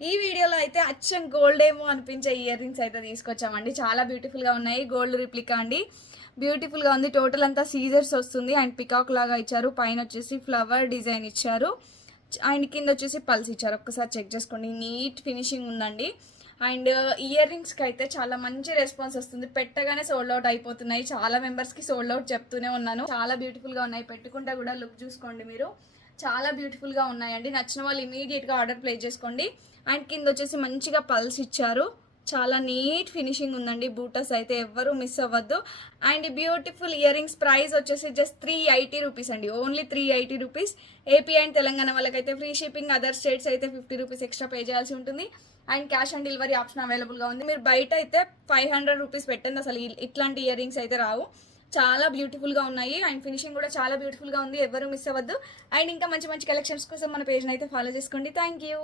ఈ వీడియోలో అయితే అచ్చం గోల్డ్ ఏమో అనిపించే ఇయర్ రింగ్స్ అయితే తీసుకొచ్చామండి. చాలా బ్యూటిఫుల్గా ఉన్నాయి. గోల్డ్ రిప్లికా అండి. బ్యూటిఫుల్గా ఉంది. టోటల్ అంతా సీజర్స్ వస్తుంది అండ్ పికాక్ లాగా ఇచ్చారు. పైన వచ్చేసి ఫ్లవర్ డిజైన్ ఇచ్చారు అండ్ కింద వచ్చేసి పల్స్ ఇచ్చారు. ఒక్కసారి చెక్ చేసుకోండి. నీట్ ఫినిషింగ్ ఉందండి. అండ్ ఇయర్ రింగ్స్కి అయితే చాలా మంచి రెస్పాన్స్ వస్తుంది. పెట్టగానే సోల్డ్ అవుట్ అయిపోతున్నాయి. చాలా మెంబర్స్కి సోల్డ్ అవుట్ చెప్తూనే ఉన్నాను. చాలా బ్యూటిఫుల్గా ఉన్నాయి. పెట్టుకుంటే కూడా లుక్ చూసుకోండి మీరు. చాలా బ్యూటిఫుల్గా ఉన్నాయండి. నచ్చిన వాళ్ళు ఇమీడియట్గా ఆర్డర్ ప్లేస్ చేసుకోండి. అండ్ కింద వచ్చేసి మంచిగా పల్స్ ఇచ్చారు. చాలా నీట్ ఫినిషింగ్ ఉందండి. బూటస్ అయితే ఎవ్వరూ మిస్ అవ్వద్దు. And beautiful ear rings price వచ్చేసి జస్ట్ 380 రూపీస్ అండి. Only 380 rupees. AP and Telangana వాళ్ళకైతే ఫ్రీ షిప్పింగ్, అదర్ స్టేట్స్ అయితే 50 రూపీస్ ఎక్స్ట్రా పే చేయాల్సి ఉంటుంది. And cash on delivery option అవైలబుల్గా ఉంది. మీరు బయట అయితే 500 రూపీస్ పెట్టండి, అసలు ఇట్లాంటి ఇయర్ రింగ్స్ అయితే రావు. చాలా బ్యూటిఫుల్గా ఉన్నాయి అండ్ ఫినిషింగ్ కూడా చాలా బ్యూటిఫుల్గా ఉంది. ఎవరు మిస్ అవ్వద్దు. అండ్ ఇంకా మంచి మంచి కలెక్షన్స్ కోసం మన పేజ్ని అయితే ఫాలో చేసుకోండి. Thank you.